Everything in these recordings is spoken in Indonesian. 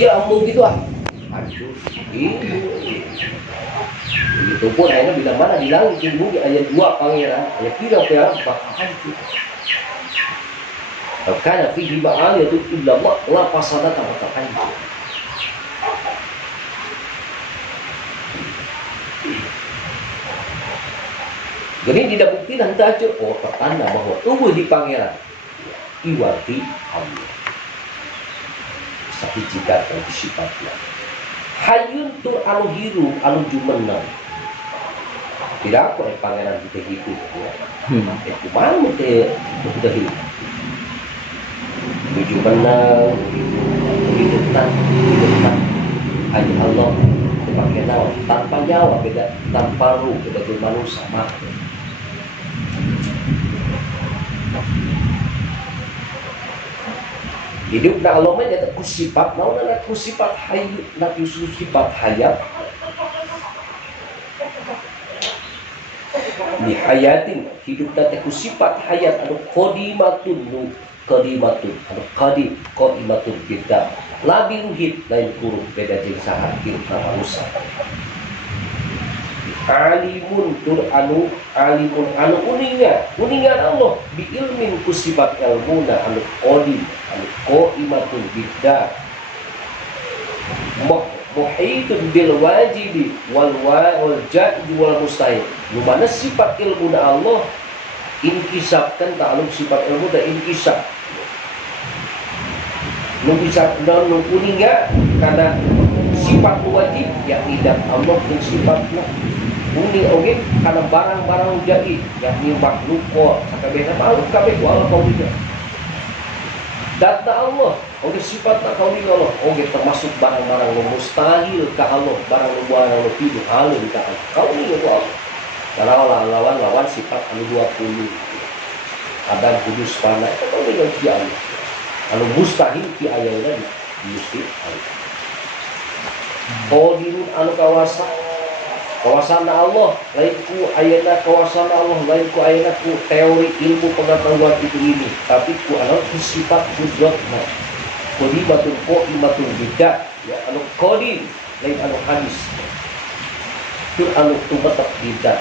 Ya omong gitu ah. Aduh, begitu pun akhirnya bila mana di langit ilmu di ayat 2 pangeran, ayat 3 pangeran bakal hancur. Karena fihi ba'al yaitu illa la fasada bakal hancur. Jadi tidak bukti dan tajur pertanda bahwa tubuh di pangeran iwati Allah. Tapi jika terjadi sifatnya hayun tur anu hiru anu jumenang. Tidak kok pangeran kita hidup ya. Itu mana kita hidup. Jumenang, hidup hanya Allah pakai nawa tanpa nyawa beda tanpa ruh beda dengan manusia sama. Hidup na Allah mah nyata ku sifat naon na ku sifat hayat na sifat hayat di hayatin hidup na ku sifat hayat anu qadimatun anu qadimatun beda labi luhit lain kurung beda jeung saha hidup na manusia alimun tur anu uningan Allah bi ilmin ku sifat ilmuna anu qadim anu qaimatun bidda muhitun bil wajibi wal jaid wal mustahil nu mana sifat ilmuna Allah inkisab kan ta'alum sifat ilmu dan inkisab nu bisa nu uningan karena sifat wajib yakni dan Allah dan sifatnya ini oke karena barang-barang jadi yakni makhluk kok sakabehna makhluk kabeh ku Allah kau tidak data Allah oke sifat tak kau Allah oke termasuk barang-barang yang mustahil ke Allah barang-barang yang tidak halal ke Allah kau ini ku Allah karena lawan sifat anu 20 ada kudus pana itu kau dengan ki Allah anu mustahil ki ayana mesti Allah qadirun anu kawasan Allah lain ku ayana kawasan Allah lain ku ayana ku teori ilmu pengetahuan itu ini tapi ku anu sifat kudratna qadimatun qaimatun bidda ya anu qadim lain anu hadis tu anu tumatak bidda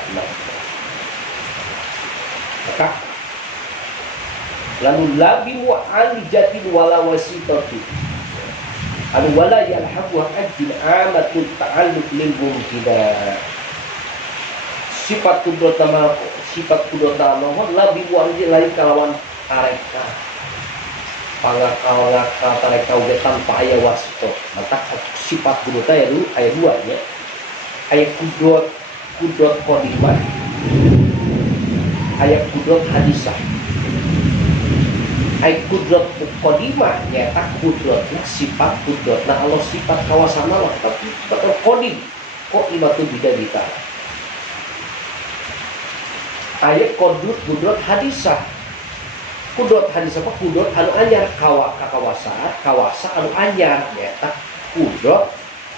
maka lalu labi wa alijatin wala wasitatu anu wala yalhabu ajil amatul ta'alluq lil mumkidat sifat kudrat nama lebih wajib lain kalawan tareka pangakal tareka udah tanpa ayat wasito maka sifat kudrat ya dulu ayat 2 ya ayat kudrat qadimah ayat kudrat hadisah ayat kudrat qadimah ya tak kudratnya sifat kudrat nah Allah sifat kawasan Allah tapi bakal qadim kok ibatu bida dita ayat kudrat hadisah apa kudrat anu anyar kawasa anu anyar ya tak kudrat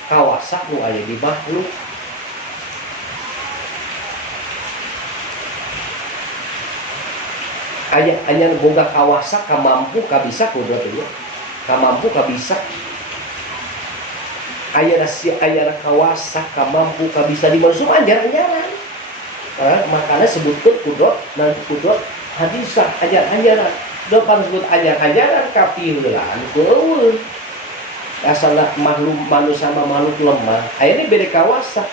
kawasa nu aya di makhluk ayat anyar boga kawasa kamampu kabisa kudrat itu kamampu kabisa ayat kawasa kamampu kabisa di manusia anjar-anjaran makanya sebutkan kudrat dan kudrat hadisah anjar-anjaran depan sebut anjar-anjaran kapilan keul asalnya makhluk manusia sama makhluk lemah akhirnya beda kawasa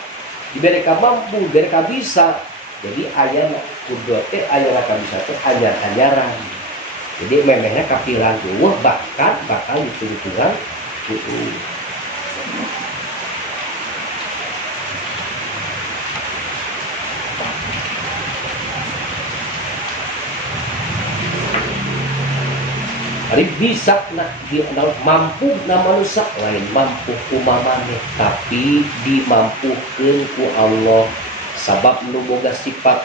diberi kamampu beda kabisa jadi ayat kudrat ayat kabisa itu anjar-anjaran jadi memangnya kapilan dulu bakal diturut-turut Ari bisa mampu na manusia lain mampu kumamane tapi dimampukeun ku Allah sabab nu boga sifat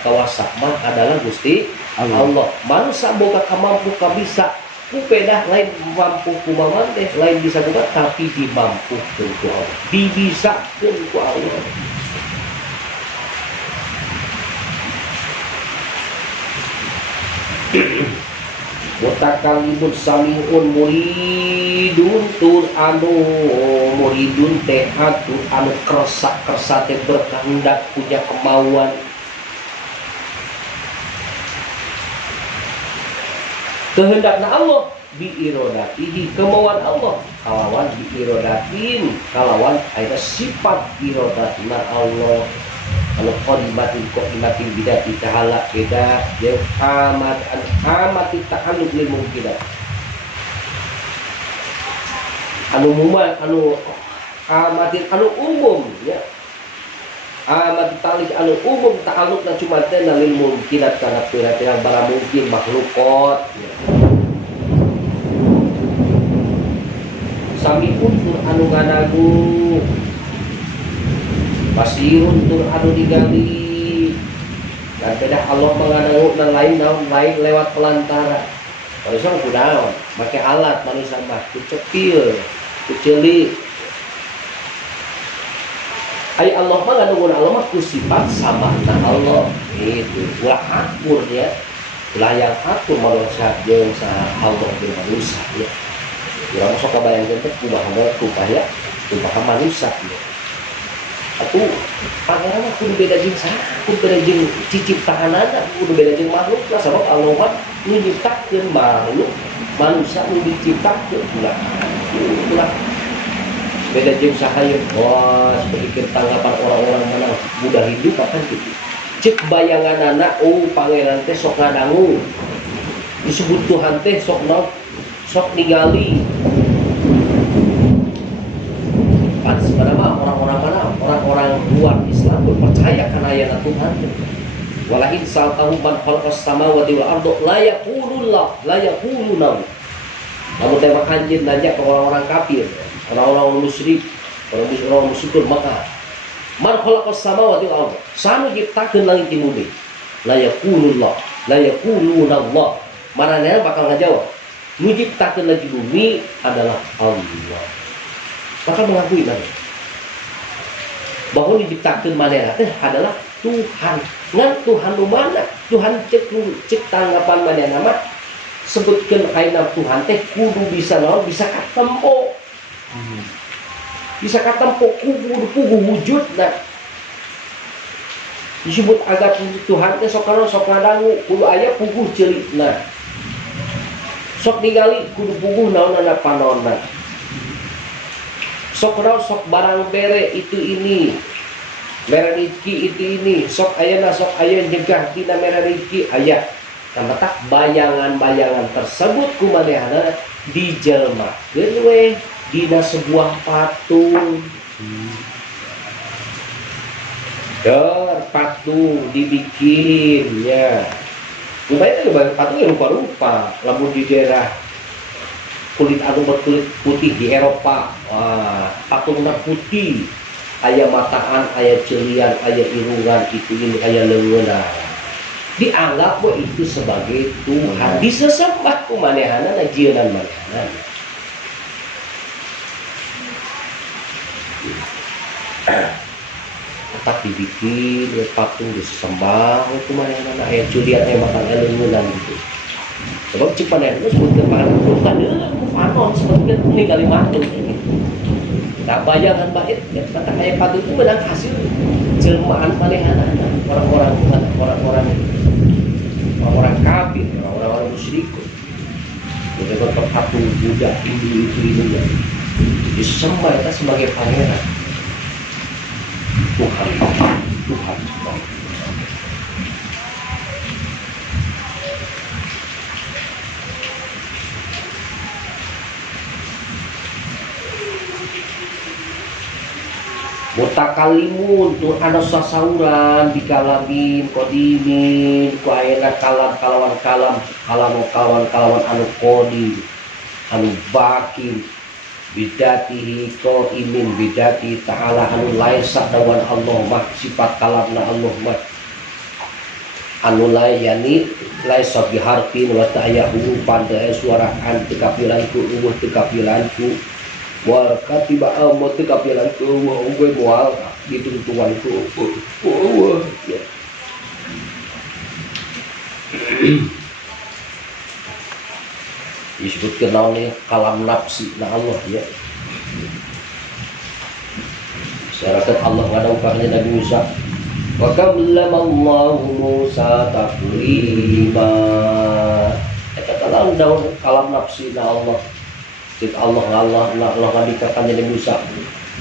kawasa mah adalah Gusti Allah manusia boga kamampu kabisa ku pedah lain mampu kumamane lain bisa boga tapi dimampukeun ku Allah dibisakeun ku Allah Mutakalimun samiun muridun tur anu muridun teh atu anu kersa teh berkehendak punya kemauan kehendakna Allah biirodatihi kemauan Allah kalawan biirodatin kalawan ada sifat irodatna Allah kalau qodimatin bidati ta'ala beda yang amati ta'aluk lil mungkidat anu amatin anu umum ya amati ta'alik anu umum ta'alukna cuma tena lil mungkidat karena pira-pira barang mungkin makhlukot ya. Sami unsur anu nganagu basirun tur anu digali dan beda Allah menganangu dan lain lewat pelantara manusia kudaon pakai alat manusia mah kucepil kuceli ay Allah menganangu Allah mah kusifat sama na Allah itu ulah akur ya ulah yang akur manusia jeung sa Allah jeung manusia ya ya masuk kabayang teh kumaha manusia ya aku pangeran kudu beda jeung saha kudu beda jeung ciptaanana kudu beda jeung makhluk lah sabab Allah mah nu nyiptakeun makhluk manusia nu diciptakeun ulah beda jeung saha ye wah seperti tanggapan orang-orang mana mudah hidup kan gitu cek bayanganana oh pangeran teh sok ngadangu disebut Tuhan teh sok ningali sebenarnya orang-orang mana orang-orang luar Islam percaya karena ayat Tuhan walahin saltahu man khalaqas samawati wal arda la yaquluna namun tema anjin nanya ke orang-orang kafir orang-orang musyrik orang musyrik maka man khalaqas samawati wal arda sanu ciptakeun langit di bumi la yaquluna Allah manehna bakal ngajawab nu ciptakeun langit di bumi adalah Allah maka mengakui bahwa diciptakan manehna teh adalah Tuhan. Ngan Tuhan nu mana? Tuhan cek tanggapan manehna mah sebutkeun ayeuna Tuhan teh kudu bisa naon bisa katempo. Bisa katempo kudu wujudna. Disebut agat Tuhan teh sok ngadangu kudu aya puguh ceulitna. Sok ningali kudu puguh naonana panonna. Sok barang bere itu ini mere rezeki itu ini sok aya nyegah tina mere rezeki aya nah tak bayangan-bayangan tersebut kumanehna dijelmakeun we dina sebuah patung patung dibikin ya lumayan patung yang rupa-rupa lamun di daerah kulit anu berkulit putih di Eropa patungna putih aya mataan aya celian aya irungan itu ini aya leungeunna dianggap bahwa itu sebagai Tuhan disesembah ku manehna najieun manehna tetap dibikin patung disembah ku manehna aya celian aya mataan aya leungeunna gitu sebab cik manehna sebutkeun bukan panon seperti ningali matung gitu. Nah bayangan bait ya kata kayak patung itu benar hasil jelmaan manehna orang kafir orang musyrik jadi patung Buddha Hindu ya disembah itu sebagai pangeran Tuhan mutakalimun tur anu sasauran dikalamin qadimin ku ayeuna kalawan anu qadi anu baki bidatihi qaimin bidati ta'ala anu laisa dawan Allah mah sifat kalamna Allah mah anu layani laisa biharfin wa ta'yahu pandai suaraan tekapilanku uwuh tekapilanku wal katiba amot tekapilanku wa ungwe moal dituntuanku disebutkan naon kalam nafsi na Allah ya. Syarakat Allah ngadawuhkeun Nabi Musa. Wa kallamallahu Musa taklima. Eta kalam daun kalam nafsi na Allah. Cik Allah ngadikakan Nabi Musa.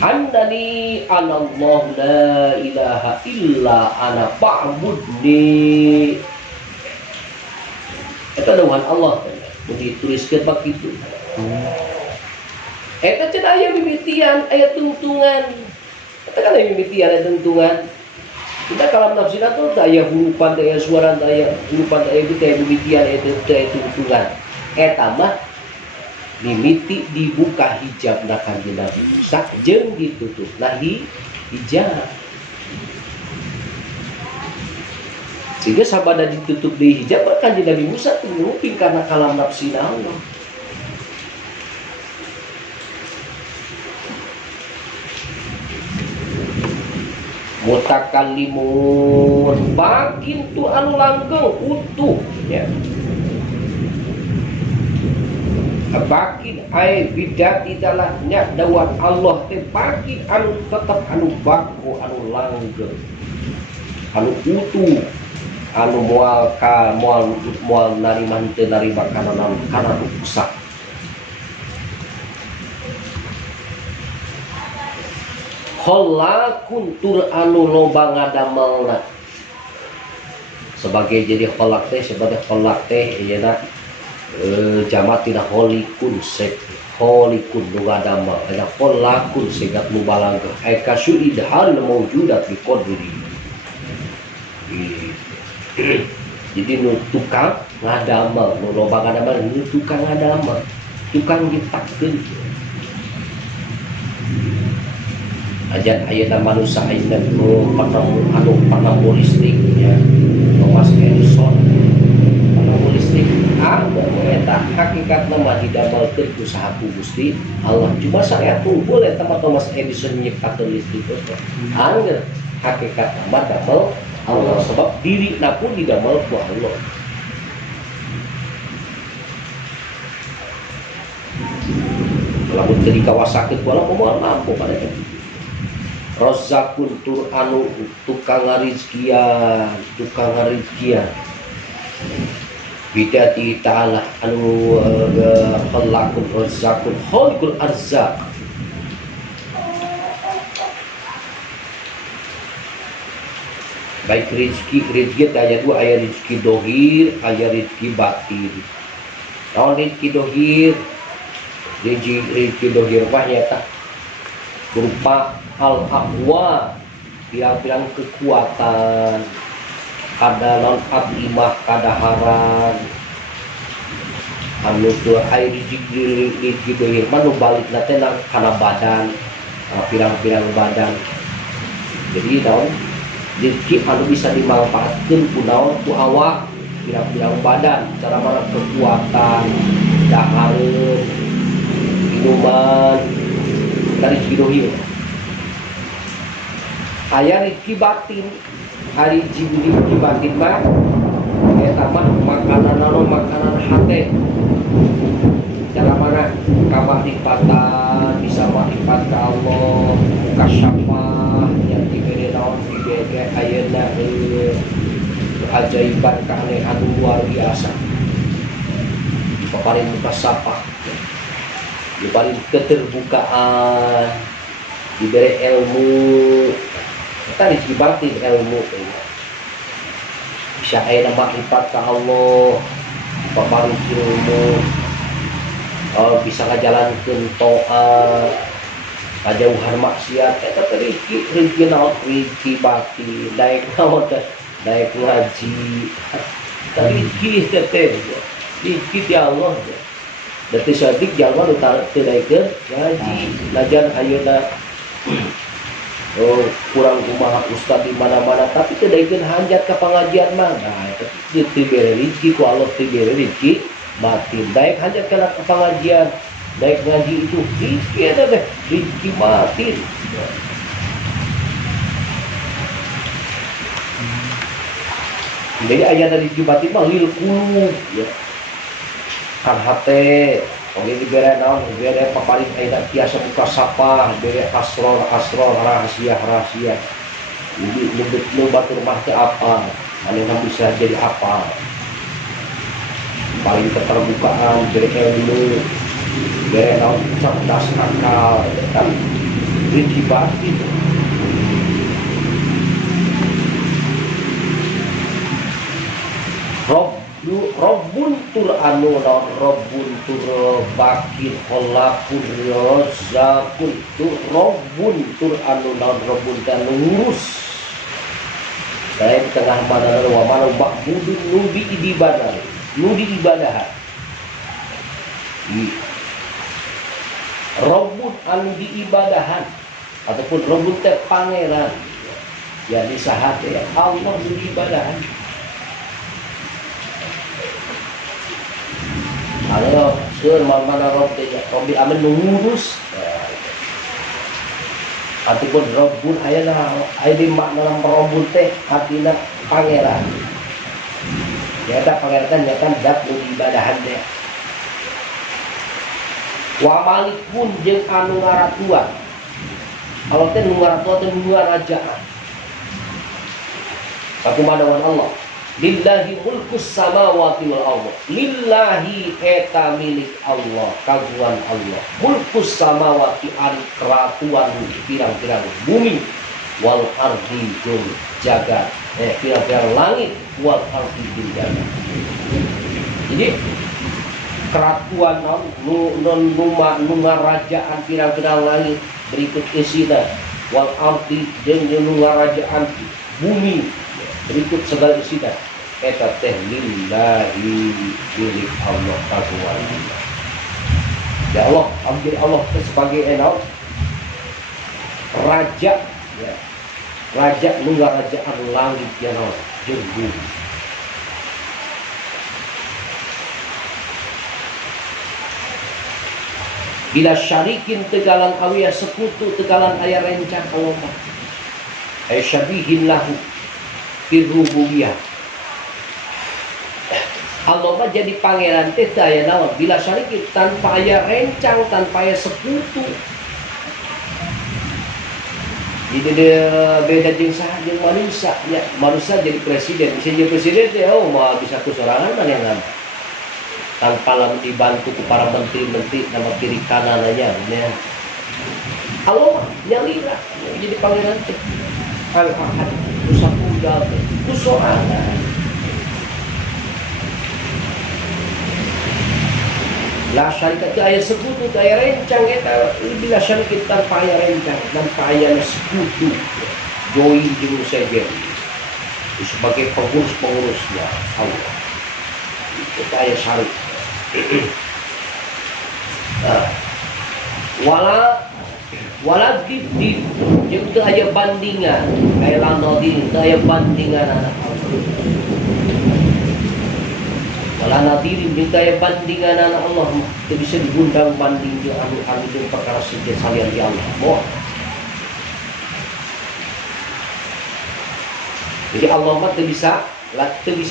Andani anallahu la ilaha illa ana fa'budni. Eta dawuhan Allah. Dituliskan begitu. Eta cenah aya mimitian, aya tungtungan. Eta kan aya mimitian, aya tungtungan. Kita kalam nafsina tuh aya hurupan, aya suara, aya hurupan, aya gitu, aya mimitian, aya tungtungan. Eta mah mimiti dibuka hijab na Kanjeng Nabi Musa jeung ditutup nahi hijab. Sehingga sabada ditutup di hijab Kanjeng Nabi Musa teu nguping karena kalam nafsina Allah. Mutakallimun bakin tu anu langgeng utuh ya. Bakin ai bidat idalahnya dawat Allah teh bakin anu tetap anu baku anu langgeng anu utuh anu moal nariman teu narima kana rusak. Kholakun tur anu loba ngadamelna sebagai jadi kholak teh sebagai kholak teh yeuna jamak tina kholikun sek kholikun nu ngadamel aya kholakun segat nu balangeuh ai kasyidhal maujudat bi qadri. Jadi nu tukang ngadamel nu loba ngadamel nu tukang ngadamel tukang ditakkeun ajan ayeuna manusia ayeuna nu panampu listrik ya Thomas Edison panampu listrik eta hakikatna mah didamelkeun ku sahabu Gusti Allah cuma saya tunggul eta mah Thomas Edison nyiptakeun listrik teh angger hakikatna mah damel Allah sebab dirina pun didamel ku Allah. Lamun teu dikawasakeun ku Allah moal mampu pada Razzaqun tur anu tukang ngarizkian bidati ta'ala anu khalaqun razzaqun khaliqul arzaq. Baik rezeki aya dua, aya rezeki dohir, aya rezeki batin. Naon rezeki dohir? Rezeki dohir mah nyata berupa al-aqwa, pirang-pirang kekuatan, kada non abimah kadaharan anu teu aya rezeki dohir mah nu balikna teh kana badan, pirang-pirang badan. Jadi naon rezeki anu bisa dimanfaatkeun ku naon ku awak pirang-pirang badan cara mana kekuatan, dahareun, minuman, dari rezeki dohir. Aya rezeki batin, hari rezeki batin mah eta mah makanan hate. Cara mana kamahrifatan bisa makrifat ka Allah, mukasyafah yang diberi naon diberi ayeuna keajaiban keanehan luar biasa. Paparin mukasyafah, diberi keterbukaan, diberi ilmu. Kita rezeki batin ilmu bisa aya makrifat ka Allah, paparin ilmu, bisa ngajalankeun taat, kajauhan maksiat. Eta teh rezeki naon rezeki batin, daek naon teh daek ngaji. Rezeki teh rezeki ti Allah. Dati sadik jalma nu teu daekeun ngaji, najan ayeuna kurang kumaha ustad di mana-mana tapi teu daekeun hanjat ka pangajian mah. Nah, eta teu bere rezeki ku Allah, teu bere rezeki batin. Daek hanjat ka pangajian, daek ngaji itu rezeki eta teh, rezeki batin. Jadi aya dari rezeki batin mah lil qulub ya. kan hate oke dibere naon dibere paparin ayeuna tiasa buka sapa dibere asror rahasia lu batu rumah teh apa manehna bisa jadi apa paling keterbukaan dibere ilmu dibere naon cerdas akal kan rinci batin Robbun tur anu naon Robbun tur bakir kholakun razakun tur Robbun tur anu naon Robbun kan ngurus saya di tengah mana wa mana bak mudun nudi ibadah Robbun anu diibadahan ataupun Robbun teh pangeran ya di sahat ya Allah diibadahan. Kalau seueur mana Robbi amin mengurus ataupun Robbun aya di makna Robbun teh artina pangeran nyata pangeran nyata zat nu diibadahan teh wa malikun jeung anu ngaratuan kalau teh nu ngaratuan teh nu ngarajaan sakumaha Allah lillahi mulkus samawati wal ardh lillahi eta milik Allah kagungan Allah mulkus samawati ari keratuan pirang-pirang bumi wal ardi jeung jagat pirang-pirang langit wal ardi jeung jagat jadi keratuan nu ngarajaan pirang-pirang langit berikut isina wal ardi jeung nu ngarajaan bumi berikut segala isina eta teh lillahi milik Allah kagungan ya Allah ambil Allah sebagai enau raja ya raja nu ngarajaan langit ya naon jeung bumi bila syarikin tegalan awiya sekutu tegalan aya rencang Allah ay syabihin lahu fi rububiyah Allah mah jadi pangeran teh aya naon bila syarikin tanpa aya rencang tanpa aya sekutu jadi beda jeung saha jeung manusia ya manusia jadi presiden bisa jadi presiden teh mah bisa kusorangan manehna tanpa lalu dibantu ku para menteri-menteri nama kiri kanannya ya. Allah nyalira jadi pangeran teh al-ahad kusapunggal teh kusorangan la syarikat aya sekutu aya rencang eta bila syarikat tanpa aya rencang tanpa aya sekutu join jeung seger sebagai pengurus-pengurusnya Allah itu aya syarikat wala di jeung teu aya bandingan aya lanodin teu aya bandingan anak Allah wala nadirin jeung teu aya bandingan anak Allah teu bisa digundang banding jeung anu jeung perkara sejen salian di Allah moal jadi Allah mah teu bisa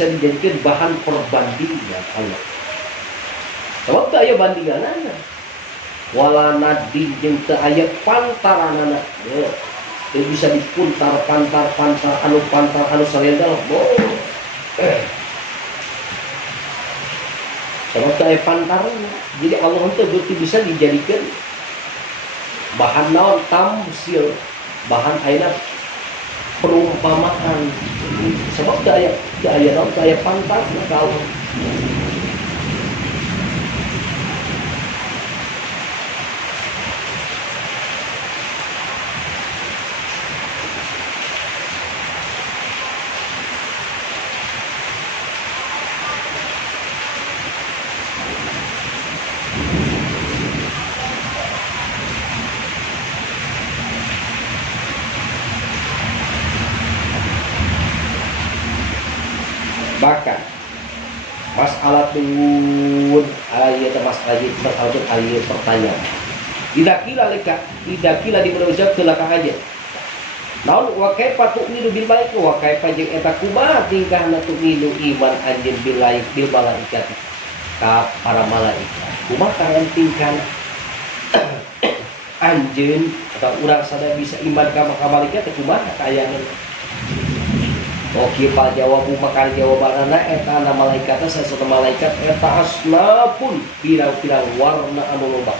dijadikan bahan perbandingan Allah sebab teu aya bandinganana wala nadin jeung teu aya pantaranana teu bisa dipuntar pantar anu salendal sebab teu aya pantaranana jadi Allah teh berarti bisa dijadikan bahan naon tamsil bahan ayeuna perumpamaan sebab teu aya naon teu aya pantarna ka Allah bahkan mas'alatun ayat ayat pertanyaan tidak kila dimenujab kelakang aja naon wa kaifa tu'minu bil malaik wa kaifa jeung eta kumaha tingkahna tu'minu iman anjeun bil malaik bil malaikat ka para malaikat. Kumaha tingkan anjeun atau urang sada bisa iman ka malaikat teh kumaha kaayana. Oke Pak jawab makan jawabanana eta na malaikatna saesuna malaikat eta asnapun pirang-pirang warna anu loba.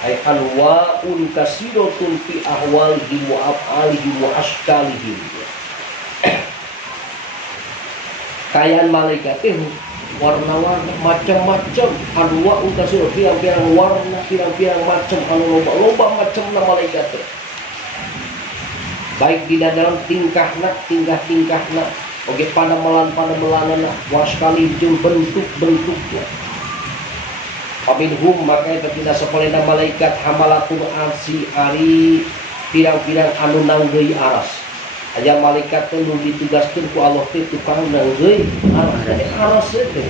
Ai anwaun kasiratun fi ahwalihim wa af'alihim wa ashkalihim. Kayaan malaikat teh warna-warna macam-macam anwaun kasiratun pirang-pirang warna pirang-pirang macam anu loba macamna malaikat teh. Baik di dalam tingkahna oge padamelan-padamelanana waskali jeung bentuk-bentuknya. Paminhum maka eta tidak sapalena malaikat hamalatul arsi ari pirang-pirang anu nanggeui aras. Aya malaikat teh nu ditugaskeun ku Allah teh tukang nanggeui aras. Jadi aras teh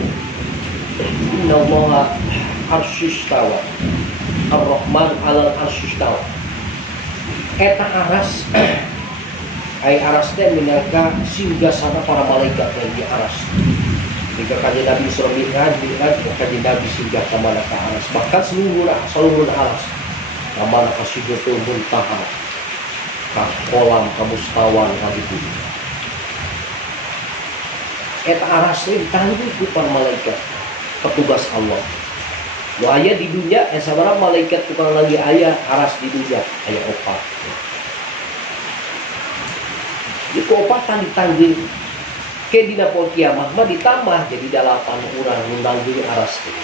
innallaha arsyistawa. Ar-Rahman 'alal arsyistawa. Eta aras ai aras teh minangka singgasana para malaikat yang di aras. Jika kanjeng Nabi Isra Mi'raj kanjeng Nabi singgah ka mana ka aras, bahkan seluruh aras ka mana ka Sidratul Muntaha, ka kolam ka mustawan ka ditu. Eta aras teh ditanggung ku para malaikat, petugas Allah. Nu aya di dunia sabaraha malaikat tukang lagi aya aras di dunia aya 4. Itu 4 ditanggung ke dina poe kiamat mah ditambah jadi 8 urang nu nanggung aras teh.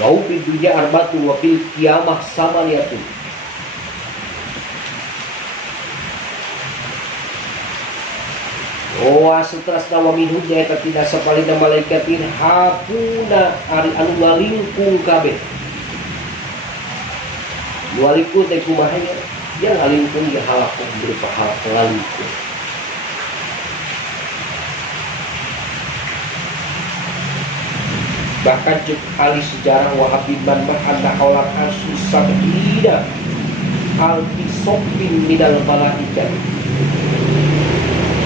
Wa fi dunya arbatu wa fil kiamah samaniyatun. Seterusna wa minhum eta tidak sapalina malaikatin hapuna ari anu ngalingkung kabeh. Walingkung teh kumaha nya? Yang ngalingkung ya halakung berupa halak ngalingkung. Bahkan cek ahli sejarah Wahabiban mah anna kaulan asus sabida al-tisopin minal malaikah.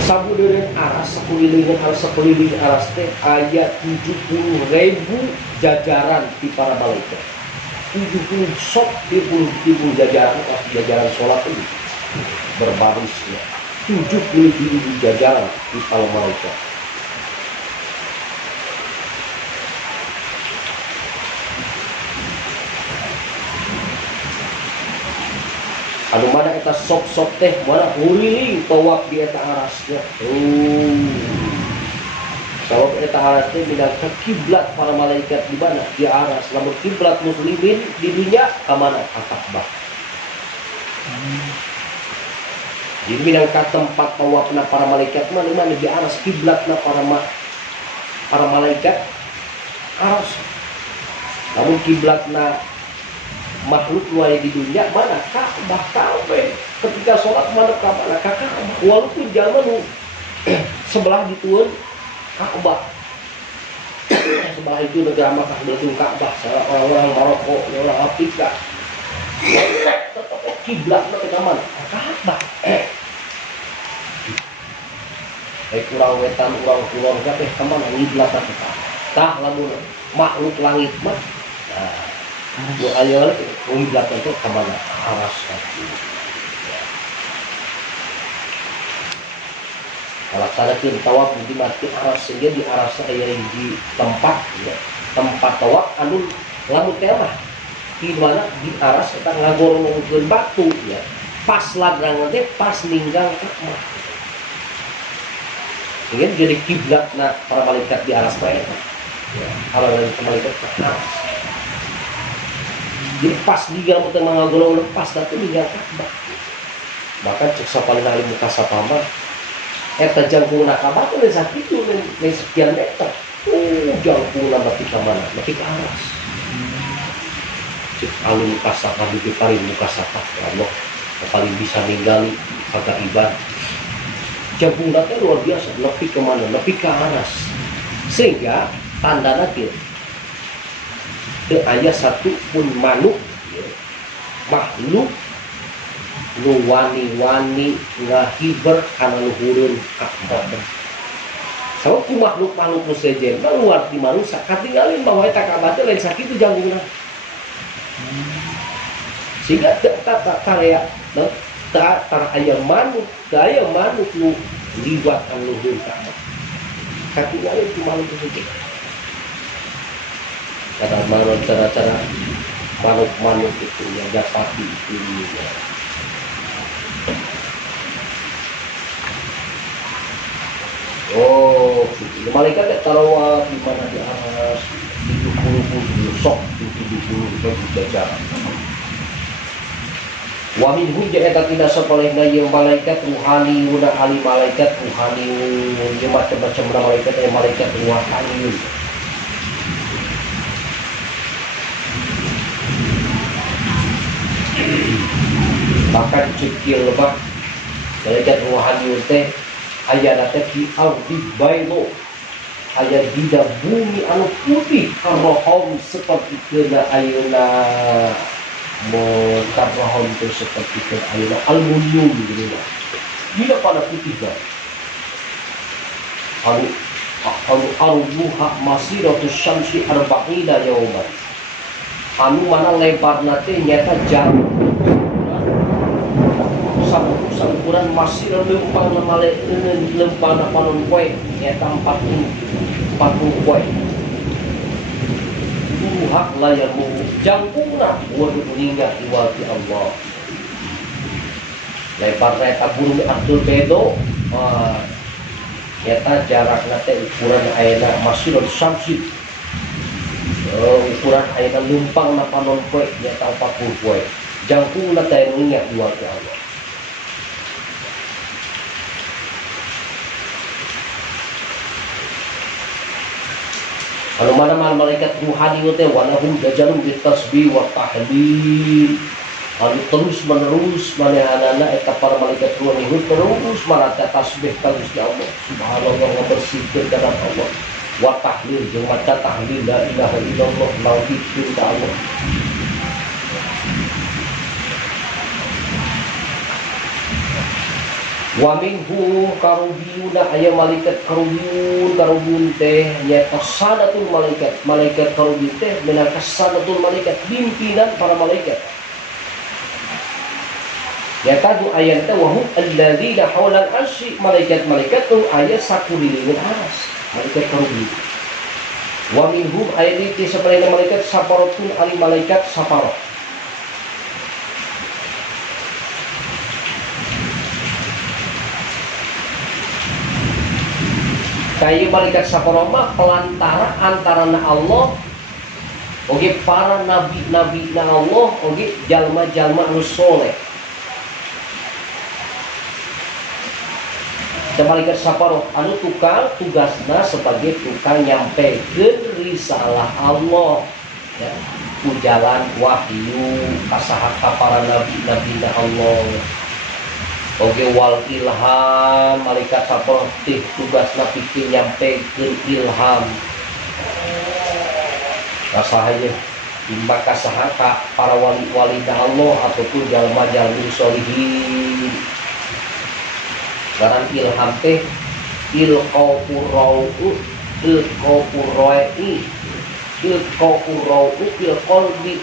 Sabudeureun aras sakeliling aras teh aya 70.000 jajaran di para malaikat. 70 sok 70 jajaran pas jajaran sholat ini berbarisnya 70.000 jajaran di para malaikat. Anu mana eta sok-sok teh mana nguriling tawaf di eta arasnya. Sabab eta aras teh minangka kiblat para malaikat di mana? Di aras. Lamun kiblat muslimin di dunia ka mana? Ka Ka'bah. Jadi minangka tempat tawafna para malaikat mana di aras kiblatna para malaikat aras. Lamun kiblatna makhluk luar di dunia mana? Ka'bah kabeh. Ketika sholat mana Ka'bah? Ka'bah. Walaupun zaman sebelah ditueun Ka'bah. Sebelah itu negara Makkah betul Ka'bah. Orang-orang Maroko, orang Afrika. Tetap kiblatna ke mana? Ka'bah. Baik urang wetan, urang kulon kabeh ka mana ngiblatna ke Ka'bah. Tah lamun makhluk langit mah. Bu ayo ngiblatna teh ka mana? Aras kaki. Laksanakeun tawaf di mati aras sehingga di aras aya di tempat ya. Tempat tawaf anu lamun teh mah di mana di aras eta ngagorongkeun batu ya. Pas ladrang teh pas ninggal Ka'bah. Ingin jadi kiblatna para malaikat di aras bae. Ya, para malaikat ke aras. Jadi pas ninggal teh ngagorong pas teh ninggal Ka'bah. Bahkan cek sapalin ali muka sapama eta jangkungna Ka'bah teh sakitu sekian meter. Jangkungna mati ka mana? Mati ka aras. Cek alun kasaka di paling muka sapa Allah paling bisa ninggali kagak ibadah. Jangkungna teh luar biasa, nepi ke mana? Nepi ka aras. Sehingga tandana kieu. Teu aya satu pun manuk makhluk nu wani-wani ngahiber kana luhureun Ka'bah. Sama ku makhluk-makhluk nu sejen luar di manusia katinggalin bahwa eta kabate lain sakit itu jangguna. Sehingga tak karya tak ayam manuk nu liwat anu luhur ka. Katinggalin ku makhluk sejen. Cara cara manuk itu yang dapati itu ya. Oh, malaikat ya tarawat di mana di atas 70 sok 70 jajar. Wa min hujja eta tidak sepolehna ye malaikat ruhani una ali malaikat ruhani ye macam-macam malaikat ya malaikat ruhani. Maka cekil lebah malaikat ruhani teh aya nate di ardi baydo aya di bumi anu putih karrohom seperti kena ayeuna karrohom itu seperti kena ayeuna aluminium gitu lah tidak pada putih kan aruha masiratus syamsi arba'ina yauman anu mana lebar nate nyata jauh ukuran masih lempang panon kue nyata 40 kue hak layarmu jangkungna waduh meninggal diwati Allah lebar reta burung Abdul Bedo nyata jarak nate ukuran ayeuna masih samsid ukuran ayeuna lempang panon kue nyata 40 kue jangkungna teh meninggal diwati Allah. Kalau mana malaikat ruhani itu walahum dajalum bitasbih wa tahlil. Lalu terus menerus mana anak-anak eta para malaikat ruhani itu terus maraca tasbih ka Gusti Allah. Subhanallah wa bersihkeun kana Allah. Wa tahlil jeung maca tahlil la ilaha illallah nauhidkeun ka Allah. Wa minhu karubiyuna aya malaikat karubiyun teh nyata sadatul malaikat karubiyun teh menaka sadatul malaikat pimpinan para malaikat nyata du ayat teh wa hum alladzina hawlal arsy malaikat tu aya sakulilingan aras malaikat karubiyun wa minhum ayat teh saperena malaikat saparotun ali malaikat saparot kayu malaikat saparoma pelantara antarana Allah oge para nabi-nabi na Allah oge jalma-jalma anu soleh. Dan malaikat saparoh anu tukang tugasna sebagai tukang nyampekeun risalah Allah ya, ku jalan wahyu kasaha para nabi-nabi na Allah. Oke wal ilham malaikat saparoh teh tugasna pikeun nyampekeun ilham kasahaya imba kasaha ka para wali-wali Allah ataupun jalma-jalmi sholihin. Barang ilham teh ilqau fil qalbi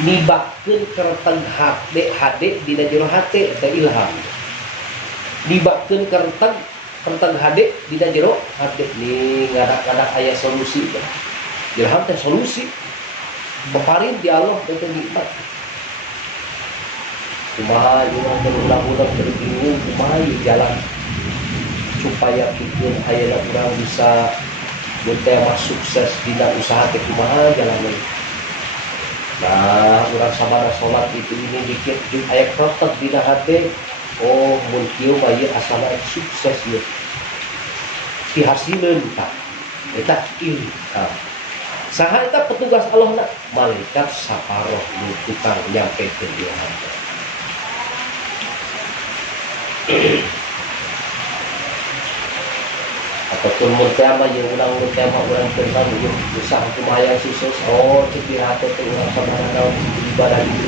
nibakeun kereteng hade dina jero hate teh ilham nibakeun kereteng hade dina jero hate nih ngadak-ngadak aya solusi teh ilham teh solusi peparin di Allah teh nikmat kumaha jeung berulang-ulang bingung kumaha jalan supaya pikeun ayeuna urang bisa mah sukses dina usaha teh kumaha jalan. Nah, urang sabada sholat itu ini dikit jeung aya krotek dina hate oh mun kieu mah ieu asana sukses ieu dihasileun tah eta ilham saha eta petugas Allahna malaikat saparoh nu tukang nyampekeun ilham. Ataupun murtama yang ulang tentang usaha kumaha sukses oh cek hati teh urang sabaraha naon ibadah itu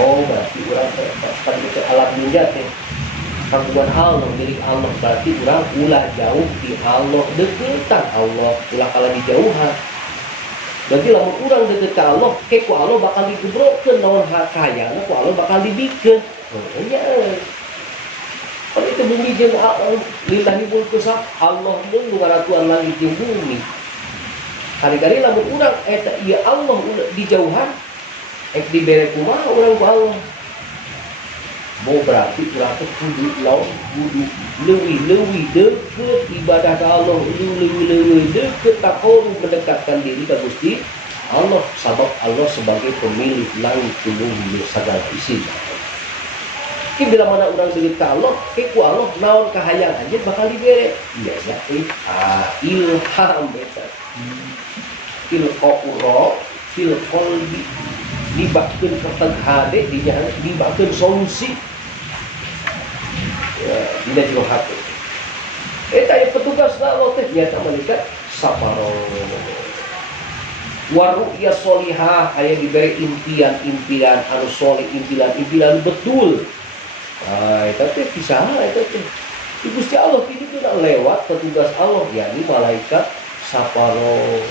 oh berarti urang teh alam ninja teh kagungan Allah, milik Allah, berarti orang ulah jauh di Allah, deketan Allah, ulah kalah dijauhan. Berarti lamun orang deket ke Allah, kayak ku Allah bakal digebrokeun naon kayana, ku Allah bakal dibikeun. Oh iya. Kalau itu bumi jeung lillahi mulku sak Allah mun ngaratuan langit jeung bumi. Kali-kali lamun urang eta ieu Allah dijauhan, dibere kumaha urang ku Allah. Mau berarti urang teh kudu lawan kudu leuwih-leuwih deukeut ibadah ka Allah, leuwih-leuwih deukeut takoru mendekatkan diri ka Gusti Allah, sabab Allah sebagai pemilik langit bumi segala isi. Ki bila mana urang deukeut ka Allah, ku Allah naon kahayang aja bakal dibere. Iya ya, ilham eta. Ilqaura fil qalbi dibakeun keteghade dibakeun solusi. Ya, dina jero hati. Eta aya petugas Allah teh nyata malaikat saparo. Waru ya solihah aya diberi impian-impian anu soleh, impian-impian betul. Nah, eta teh pisaha eta teh. Gusti Allah kitu teh lewat petugas Allah yakni malaikat saparo.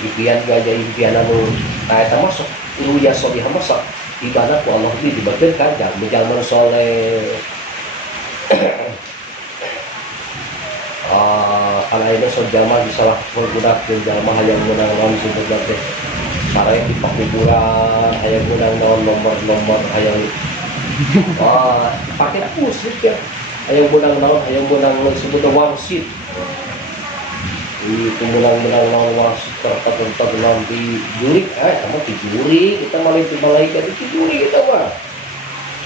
Impian gajah impian anu eta masuk ulu ya solihah masuk di mana ku Allah ini dibagian kan jalma soleh. Karena ini jalma disalah pergunakan jalma hayang menang lawan sebenarnya teh sareng di pakuburan hayang menang lawan nomor-nomor hayang pakai musik ya hayang menang lawan hayang menang sebutnya wangsit itu menang-menang lawan wangsit tertentu lawan di juri sama di juri kita malah itu malaikat di juri kita mah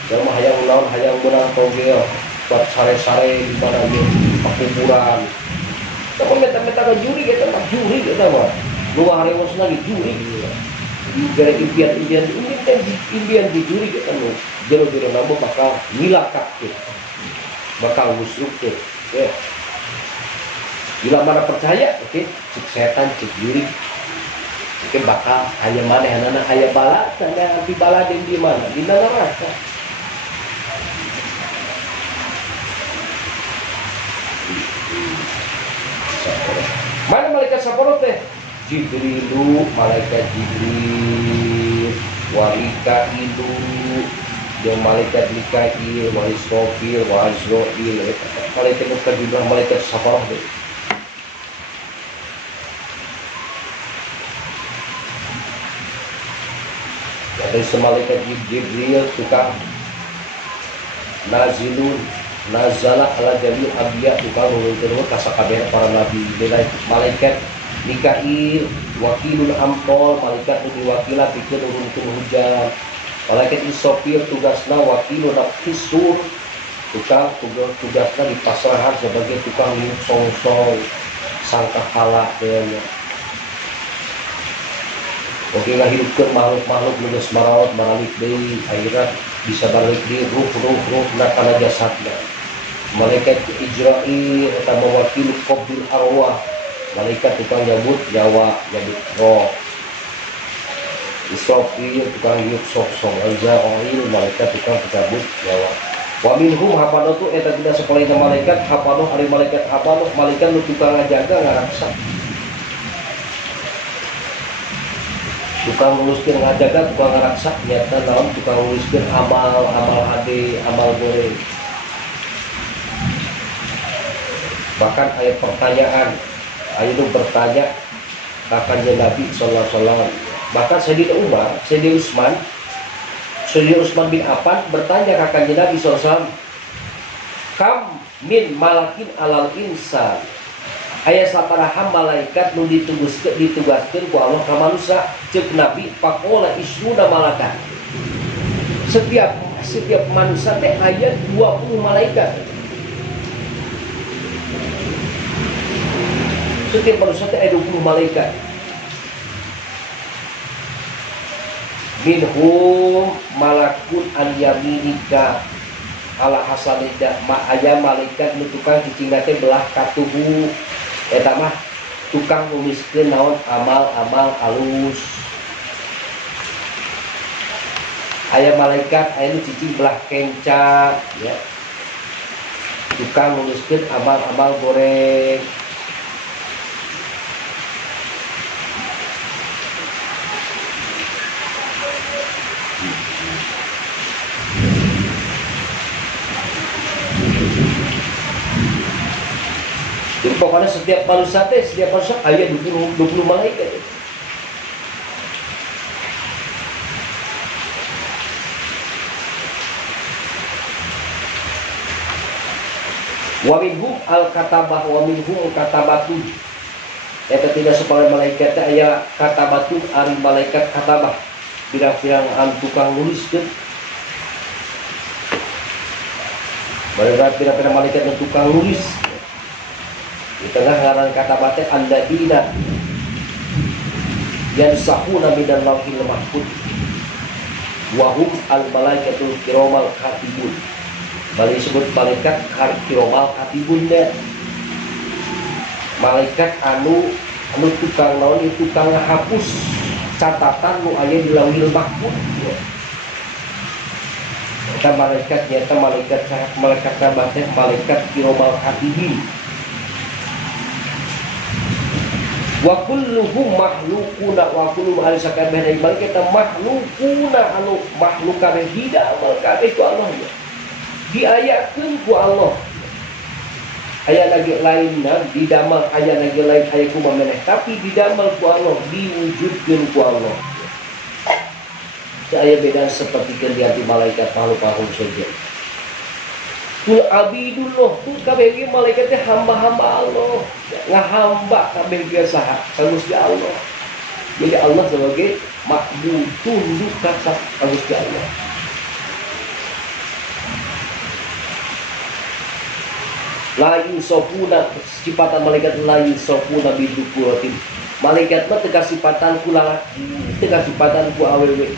jalma hayang menang toge buat sare-sare di mana di pakuburan kita meta-meta ke juri kita mah juri kita mah luar harus lagi juri gara impian di juri kita mah jero-jero nambah bakal milakak bakal musruk ya. Bila mana percaya, oke, cik setan, cik juri, oke bakal hanya mana anak hanya bala, hanya api bala di mana, di neraka. Mana malaikat saporo teh? Jibrilu, malaikat Jibril, warika ilu, yang malaikat Mikail, wa Israfil, wa Azrail, malaikat nuka dibilang malaikat saporo teh. Dari semalaikat Jibril tukang nazala ala jamil abiyah tukang nurun kasakabeh para nabi. Dari malaikat Mikail wakilul amtol malaikat diwakila bikin nurunkan hujan. Malaikat Israfil tugasna wakilul nafisur tugasna di pasrahan sebagai tukang niup song-song sangkakala dan oke ngahidupkeun makhluk-makhluk geus marawat maralik deui akhirat bisa balik di ruh kana jasadna. Malaikat Ijrail eta mewakili qabdul arwah. Malaikat tukang nyabut nyawa, nyabut roh. Israfil tukang hiup sok-sok. Azrail malaikat tukang cabut nyawa. Wa minhum hapanatu eta tidak sepalaina malaikat hapanu ari malaikat hapanu malaikat nu tukang ngajaga ngaraksa. Tukang luluskeun ngajaga, tukang ngaraksa nyata naon tukang luluskeun amal hade, amal boleh. Bahkan ayat pertanyaan, ayat itu bertanya kakannya Nabi sallallahu alaihi wasallam. Bahkan Sayyidina Umar, Sayyidina Utsman bin Affan bertanya kakannya Nabi sallallahu alaihi wasallam, "Kam min malakin alal insan?" Aya saparaha malaikat nu ditugaskeun ku Allah ka manusia ceuk Nabi faqala isruna malakan. Setiap manusia teh aya 20 malaikat. Setiap manusia teh aya 20 malaikat. Minhum malakun an yaminika ala hasanida aya malaikat nu tukang cicingna teh belah katubu. Eta mah tukang nuliskeun naon amal-amal halus. Aya malaikat aya nu cicing belah kenca ya. Tukang nuliskeun amal-amal goreng. Jadi pokoknya setiap manusia ada 20 malaikat. Wa minhum al-katabah wa minhum katabatun. Eta tidak supaya malaikat aya katabatun ari malaikat katabah. Pirang-pirang tukang nuliskeun. Pirang-pirang malaikat nu tukang nulis. Di tengah ngaran kata batik alladzina yansahuna minal lauhil mahfuz wa hum al malaikatul kiramal katibun. Balik disebut malaikat kiramal katibun deh. Malaikat anu tukang naon itu tukang ngahapus catatan nu aya di lauhil mahfuz. Eta malaikat nyata malaikat batik malaikat kiramal katibin. Wa kulluhum makhluquna wa kullu ahli sakabeh dari balik kita makhluquna anu makhluk kabeh didamel kabeh ku Allah ya. Diayakeun ku Allah. Aya lagi lainna didamel aya lagi lain aya ku maneh tapi didamel ku Allah diwujudkeun ku Allah. Aya beda seperti kalian di malaikat makhluk-makhluk saja. Kul abidullah tu kabeh ge malaikat teh hamba-hamba Allah. Ngahamba kabeh ge saha? Ka Gusti Allah. Jadi Allah sebagai makbul tunduk kata Gusti Allah. La yusofuna sifatan malaikat la yusofuna bidukuratin. Malaikat mah teu kasifatan ku lalaki, teu kasifatan ku awewe.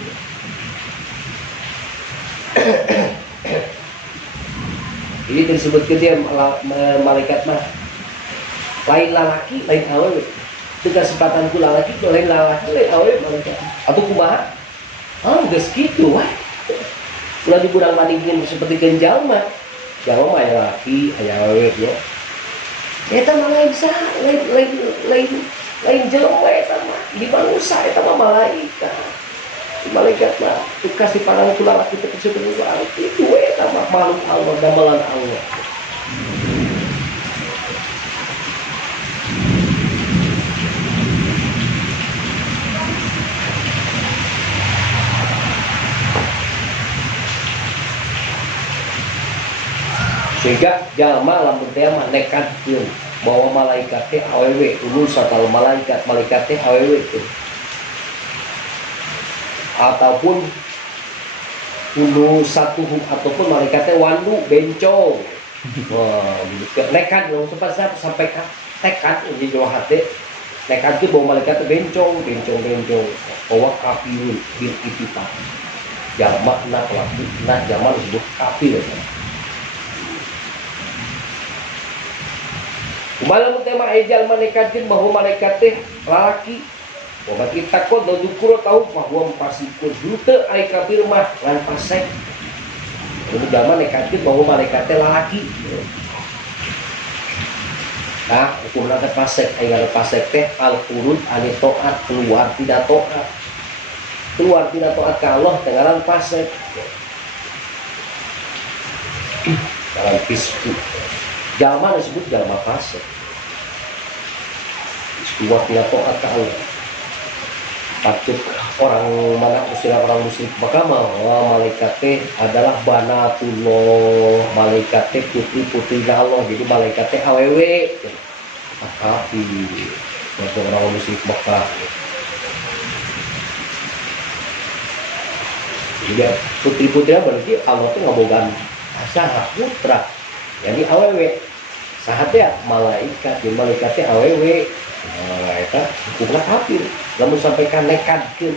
Jadi tersebut dia malaikat mah lain lalaki lain awewe. Teu kasempatan ku lalaki lain lalaki lain awewe malaikat. Atuh kumaha? Geus kitu wah. Ulah diburang bandingkeun seperti keun jalma. Jalma mah aya lalaki, aya awewe ya. Eta mah lain saha? Lain jelema eta mah. Di manusia eta mah malaikat. Malaikat mah kasih pandang ku lalaki teu seperti itu eta mah makhluk Allah damelan Allah. Sehingga jalma lamun teh mah nekatkeun bahwa malaikat teh awewe ulun satal malaikat teh awewe teh. Ataupun kudu satu ataupun malaikatnya wandu bencong. Wah, nekat langsung sampai tekad di bawah hati. Nekat itu bawa malaikatnya bencong. Bahwa kafirun bil ittifaq. Jamak nak laki, nak jamak disebut kafir. Malam tema ejal malaikatkeun bahwa malaikatnya laki. Wa kita kod do dukuro tahu bahwa pasikun henteu ai kafir mah lan pasek. Ulama nekatkeun bahwa malaikat teh lalaki. Nah, hukumna teh pasek ai ngaran pasek teh al furud ane taat keluar tidak taat. Keluar tidak taat ka Allah teh ngaran pasek. Dalam fisku. Jalma disebut jalma pasek. Keluar tidak taat ka Allah. Patut orang mana istilah orang musyrik maka malaikat teh adalah banatullah, malaikat teh putri-putri Allah, jadi malaikat teh awewe tapi untuk orang musyrik Mekah jadi putri-putri berarti Allah tuh ngabogan saha putra jadi awewe sahatnya malaikat, jadi malaikat teh awewe. Nah, eta hukumna kafir. Lamun sampai ka nekadkeun,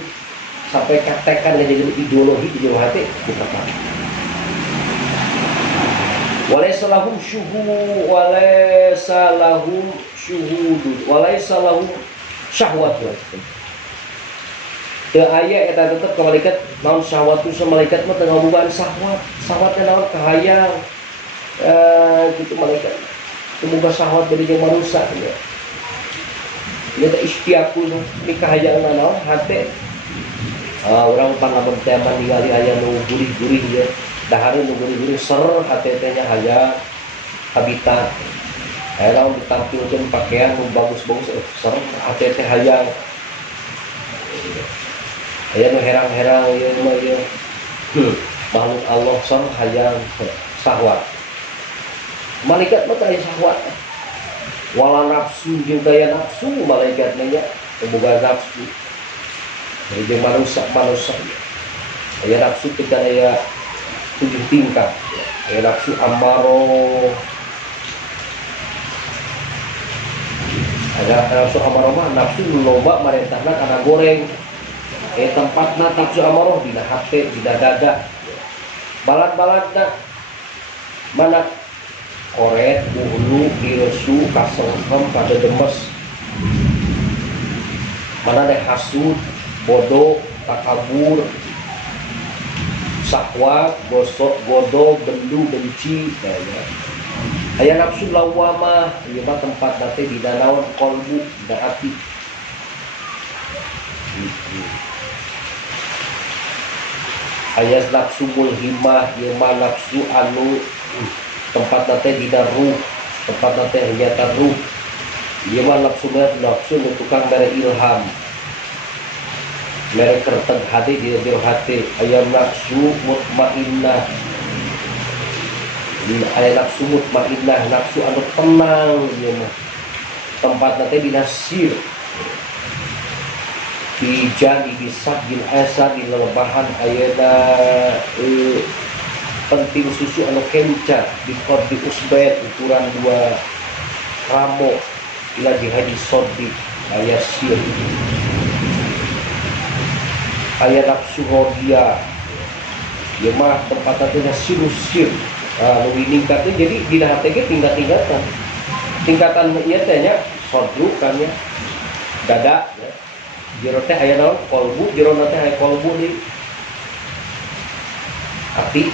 sampai ka tekan jadi ideologi di jero hati kita paham. Walaysa lahum syahwatun. teu aya eta tetep ka malaikat naon syahwat tu malaikat mah teu ngabogaan syahwat. Syahwatna naon kahayang. Gitu malaikat. Teu boga syahwat dari jeung manusia ya. Ieu teh istiaku nu kahayangna naon hate. Urang pangalaman teh mah ningali aya nu gurih-gurih ya. Dahareun nu gurih-gurih ser hate teh nya hayang habitat. Aya naon ditampilkeun pakaian nu bagus-bagus ser hate teh hayang. Aya nu herang-herang ieu mah ieu. Makhluk Allah ser hayang syahwat. Malaikat mah teh aya syahwat. Wala nafsu jeung daya nafsu malaikat nya boga nafsu. Jadi manusia aya nafsu kita aya 7 tingkat. Aya nafsu amaro. Ada nafsu amaro mah nafsu loba marentahna kana goreng. Tempatna nafsu amaro dina hate, dina dada. Balat-balatna mana koret, ulu, diresu, kasengkem, pada demes. Mana ada hasud, bodoh, takabur, syahwat, gosok, godo, bendu, benci, kayaknya. Aya nafsu lawamah, ieu mah tempat nanti di danau kolbu, dan hati. Aya nafsu mulhimah, ieu mah nafsu anu tempat nanti di ruh, tempat nanti hajatan ruh. Ieu mah nafsu nu tukang mere ilham. Mere kerteg hati di bil hati. Aya nafsu mutmainnah. Aya nafsu mutmainnah, nafsu anu tenang ieu mah. Tempat nanti di nasir. Di jadi di sabjil asa di lelebahan ayana penting susu anu kenca di qaddi usbait ukuran 2 ramo ila jihadi soddi aya sir. Aya nafsu rodia ieu mah tempatna teh sir nu ningkat teh jadi dina hate ge tingkat-tingkatan. Tingkatan ieu teh nya sodru kan ya dada ya. Jero teh aya naon kolbu, jero teh aya kolbu di hati.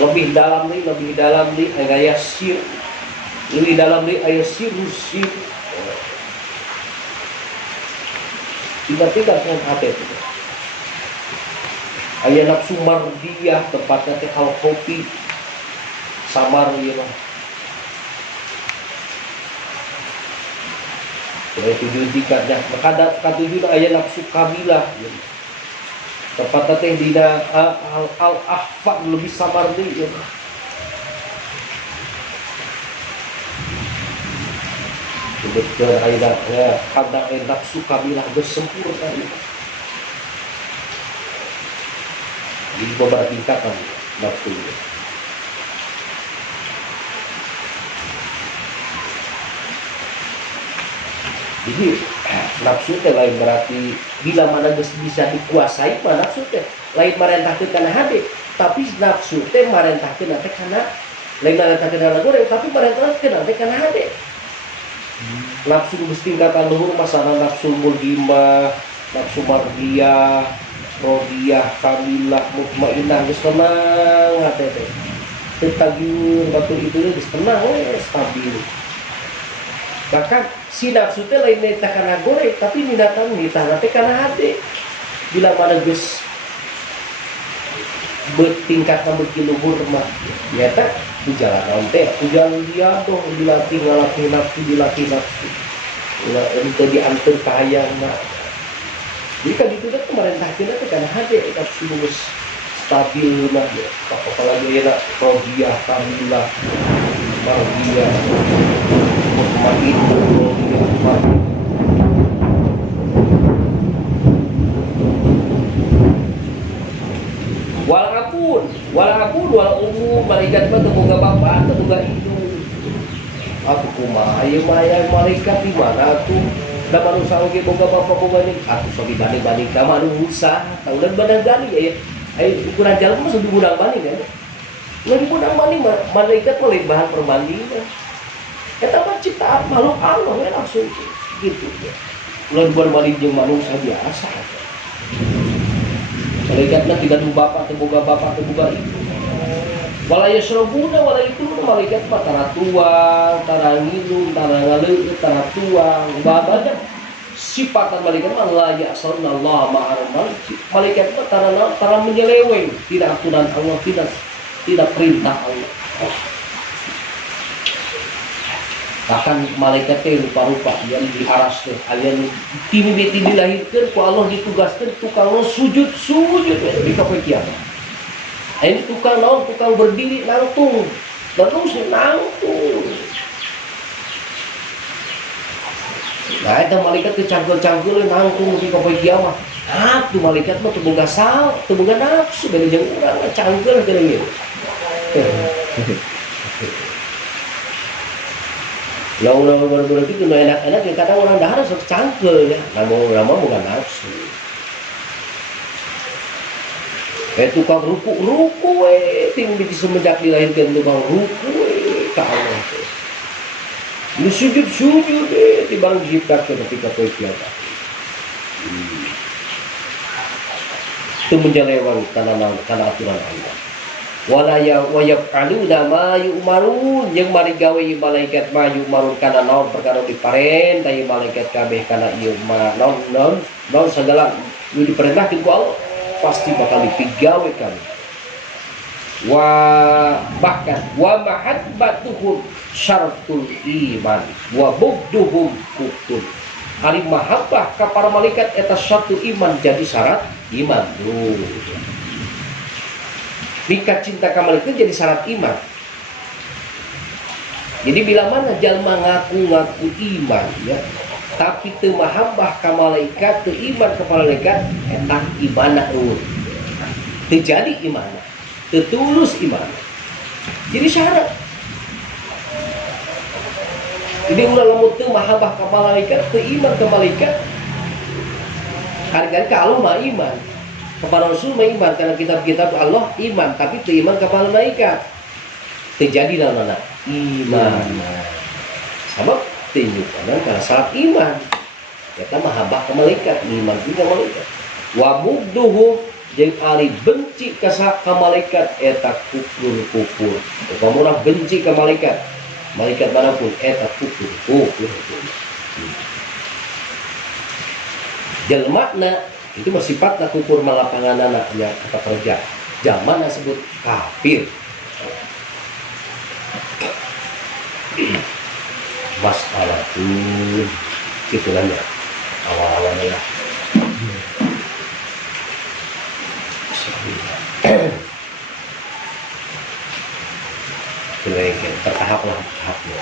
Lebih dalam nih aya sir. Lebih dalam nih aya sir. Tingkat-tingkat yang hati itu. Aya nafsu mardiyah, tempatnya teh al kopi samar ieu mah. Aya 7 tingkatnya. Maka katujuh aya nafsu kamilah. Tempatnya teh dina al-ahfa lebih samar deui ya. Kebetulan aya kadang nafsu kamilah geus sempurna. Jadi beberapa tingkatan nafsu. Jadi nafsu teh lain berarti bila mana bisa dikuasai mah nafsu teh lain marentahkeun kana hade, tapi nafsu teh marentahkeun teh kana lain marentahkeun kana goreng tapi marentahkeun teh kana hade. Nafsu geus tingkatan luhur masana nafsu mulhimah, nafsu mardiyah, rodiyah, kamilah, mutmainnah geus tenang hate teh. Teu tagiun batu itu geus tenang we stabil. Bahkan si nafsu teh lain nita kana goreng tapi nidatan nita teh kana hade. Bila mana geus bertingkatna beuki luhur mah nya teh di jalan teh jalan dia tuh dilatih nafsu untuk diantur ka hayangna. Jadi kan itu teh pemerintahkeun teh kana hade nafsu geus stabil mah ya. Apalagi ya rodiyah, kamilah, mardiyah, walaupun umum malaikat mah teu boga bapa teu boga ibu. Aku kumaha ieu mah aya malaikat di mana tuh? Da manusia oge boga bapa boga ibu. Aku sok dibanding ka manusia, taulan bandang ya. Aya ukuran jalan mah sudah gudang banding kan. Lain gudang banding malaikat mah lain bahan perbandingan. Eta mah ciptaan makhluk Allah ya langsung gitu ya. Lain berbanding jeung manusia biasa. Malaikatna tiga nu bapak teboga ibu. Wala yasrabuna wala itu malaikat mah tara tuang, tara ngilu, tara ngaleuh, tara tuang, babada sifatan malaikat mah la ya'suna Allah ma'arman. Malaikat mah tara menyeleweng, tidak aturan Allah, tidak perintah Allah. Bahkan malaikat teh rupa-rupa yang diaras teh alian timibiti dilahirkeun ku Allah ditugaskeun tukang sujud di kafe kiamat. Ini tukang naon, tukang berdiri nangtung, terus nangtung. Nah, itu malaikat tuh cangkel nangtung di kafe kiamat. Ah, tuh malaikat mah teboga nafsu dari jeung urang cangkel teh ieu. Lalu baru-baru itu enak-enak ya kadang orang dahar sok cangkel ya, nama bukan nafsu. Tukang ruku ting di semenjak dilahirkan tukang ruku ka Allah. Lu sujud di barang diciptakan ketika kiamat. Itu menjelewang karena aturan Allah. Wala yaf'aluna ma yu'marun, jeung mari gawe malaikat ma yu'marun kana naon perkara diparentah malaikat kabeh kana ieu ma naon segala nu diperintahkeun ku Allah pasti bakal dipigawe kami. Bahkan wa mahabbatuhum syaratul iman wa bugduhum kufur. Ari mahabbah ka para malaikat eta satu iman jadi syarat iman. Nikah cinta ka malaikat jadi syarat iman. Jadi bila mana jalma ngaku iman ya, tapi teu mahabbah ka malaikat, teu iman ka malaikat, eta imanna eueuh. Teu jadi imanna, teu tulus imanna. Jadi syarat. Jadi ulah lamun teu mahabbah ka malaikat, teu iman ka malaikat. Kali-kali ka Allah mah iman. Kepada Rasul mah iman karena kitab-kitab Allah iman, tapi teu iman ka malaikat. Teu jadi naonna iman. Sabab tunjukkan karena syarat iman kita mahabbah ke malaikat, iman juga malaikat. Wa mugduhu jeung ari benci ka malaikat eta kufur. Kamu orang benci ke malaikat manapun eta kufur. Jelmana itu bersifatna kufur malapanganana nya kata kerja. Zaman disebut kafir. Masalah itu gitulah ya awal-awalnya ya tertahap lah tahapnya.